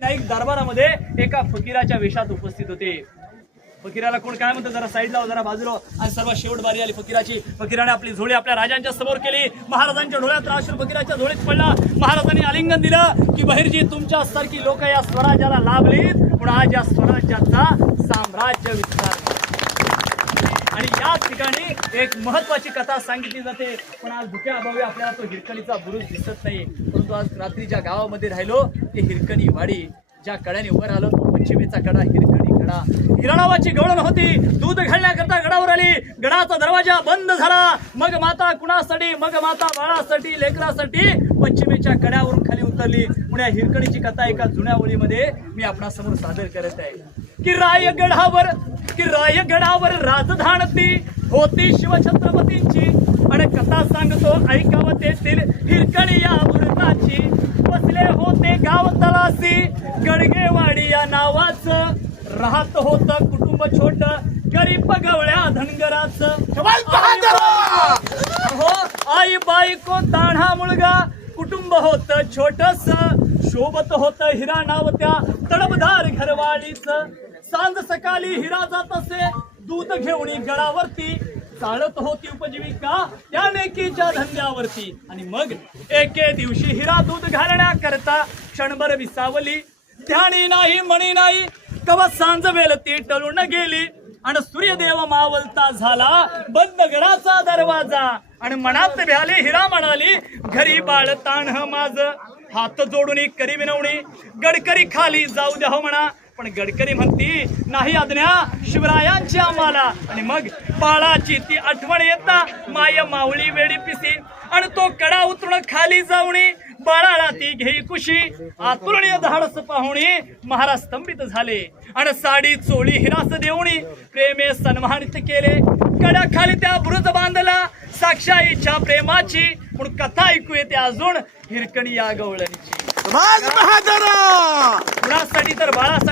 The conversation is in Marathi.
नाईक दरबारामध्ये एका फकीराच्या वेशात उपस्थित होते। फकीराला कोण काय म्हणतं, जरा साईडला जरा बाजूला, आणि सर्वात शेवट बारी आली फकीराची। फकीराने आपली झोळी आपल्या राजांच्या समोर केली। महाराजांच्या डोळ्यात राष्ट्र फकीराच्या झोळीत पडला। महाराजांनी आलिंगन दिलं की बहिर्जी तुमच्यासारखी लोक या स्वराज्याला लाभलीत, पण आज या स्वराज्याचा साम्राज्य विस्तार। आणि याच ठिकाणी एक महत्वाची कथा सांगितली जाते, पण आज धुक्या अभावी आपल्याला तो हिरकणीचा बुरुज दिसत नाही। परंतु आज रात्री ज्या गावामध्ये राहिलो ते हिरकणी वाडी, ज्या कड्याने वर आलो तो पश्चिमेचा कडा हिरकणी कडा। हिरा नावाची गवळण होती, दूध घालण्याकरता गडावर आली। गडाचा दरवाजा बंद झाला। मग माता कुणासाठी, मग माता बाळासाठी, लेकरासाठी पश्चिमेच्या कड्यावरून खाली उतरली। पुण्या हिरकणीची कथा एका जुन्या ओळीमध्ये मी आपणा समोर सादर करत आहे की रायगडावर राजधानती होती शिवछत्रपतींची, आणि कथा सांगतो ऐकावं तेथील हिरकणी या बुरुजाची। बसले होते गाव तलासी गडगेवाडी या नावाचं, राहत होत कुटुंब छोट गरीब गवळ्या धनगराचं। हो आई बायको तान्हा मुलगा, कुटुंब होत छोटस, शोभत होत हिरा नाव त्या तडपदार घरवाडीच। सांज सकाळी हिरा जात असे दूध घेऊन गडावरती, चालत होती उपजीविका त्या नेकीच्या धंद्यावरती। आणि मग एके दिवशी हिरा दूध घालण्याकरता क्षणभर विसावली। ध्यानी नाही मणी नाही कवा सांज वेलती टळून गेली, आणि सूर्यदेव मावलता झाला बंद गडाचा दरवाजा। आणि मनात भ्याली हिरा म्हणाली घरी बाळ ताण माझ, हात जोडून करी विनवणी गडकरी खाली जाऊ द्या हो म्हणा। पण गडकरी म्हणती नाही आज्ञा शिवरायांची आम्हाला। आणि मग बाळाची ती आठवण येता माय मावळी वेडी पिसी, आणि तो कडा उतरून खाली जाऊनी बाळाला ती घेई कुशी। आतुरणीय धाडस पाहुणी महाराज स्तंभित झाले, आणि साडी चोळी हिरास देऊनी प्रेमे सन्मानित केले। कडा खाली त्या बुरुज बांधला साक्षाईच्या प्रेमाची, पण कथा ऐकू येते अजून हिरकणी या गवळणीची। कुणासाठी तर बाळासाठी